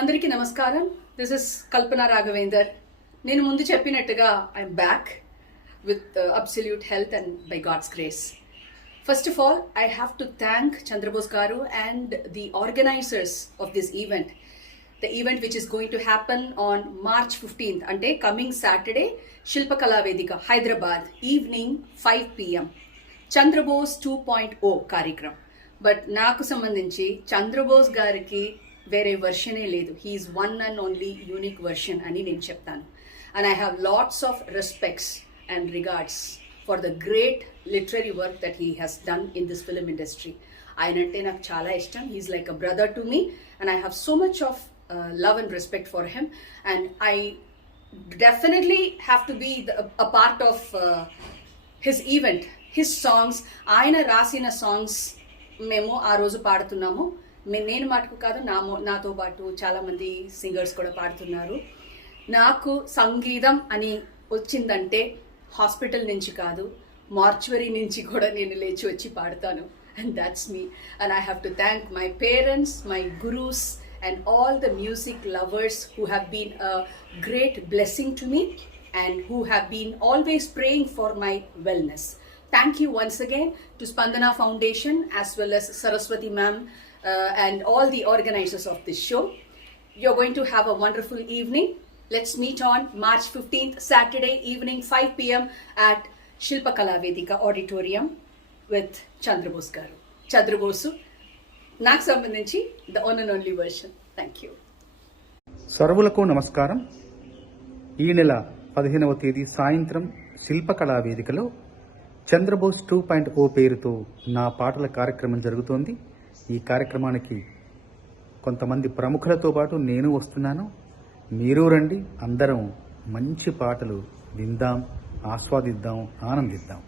అందరికీ నమస్కారం. This is Kalpana Raghavender. నేను ముందు చెప్పినట్టుగా I'm back with absolute health and by God's grace. First of all I have to thank Chandrabose garu and the organizers of this event. The event which is going to happen on March 15th, ante coming Saturday, Shilpakala Vedika, Hyderabad, evening 5 p.m. Chandrabose 2.0 కార్యక్రమం. But నాకు సంబంధించి చంద్రబోస్ గారికి వేరే వర్షనే లేదు. He's one and only unique version అని నేను చెప్తాను. And I have lots of respects and regards for the great literary work that he has done in this film industry. ఆయనంటే నాకు చాలా ఇష్టం. He's like a brother to me and I have so much of love and respect for him, and I definitely have to be a part of his event. His songs, ఆయన రాసిన songs మేము ఆ రోజు పాడుతున్నాము. నేను మటుకు కాదు, నాతో పాటు చాలామంది సింగర్స్ కూడా పాడుతున్నారు. నాకు సంగీతం అని వచ్చిందంటే హాస్పిటల్ నుంచి కాదు, మార్చువరీ నుంచి కూడా నేను లేచి వచ్చి పాడతాను. And that's me. And I have to thank my parents, my gurus, and all the music lovers who have been a great blessing to me and who have been always praying for my wellness. Thank you once again to Spandana Foundation as well as Saraswati ma'am and all the organizers of this show. You're going to have a wonderful evening. Let's meet on March 15th, Saturday evening, 5 p.m. at Shilpakala Vedika Auditorium with Chandrabose garu. Chandrabosu నాకు సంబంధించి the one and only version. Thank you. సర్వులకు నమస్కారం. ఈ నెల 15వ తేదీ సాయంత్రం శిల్పకళా వేదికలో చంద్రబోస్ 2.0 పేరుతో నా పాటల కార్యక్రమం జరుగుతోంది. ఈ కార్యక్రమానికి కొంతమంది ప్రముఖులతో పాటు నేను వస్తున్నాను. మీరు రండి, అందరం మంచి పాటలు విందాం, ఆస్వాదిద్దాం, ఆనందిద్దాం.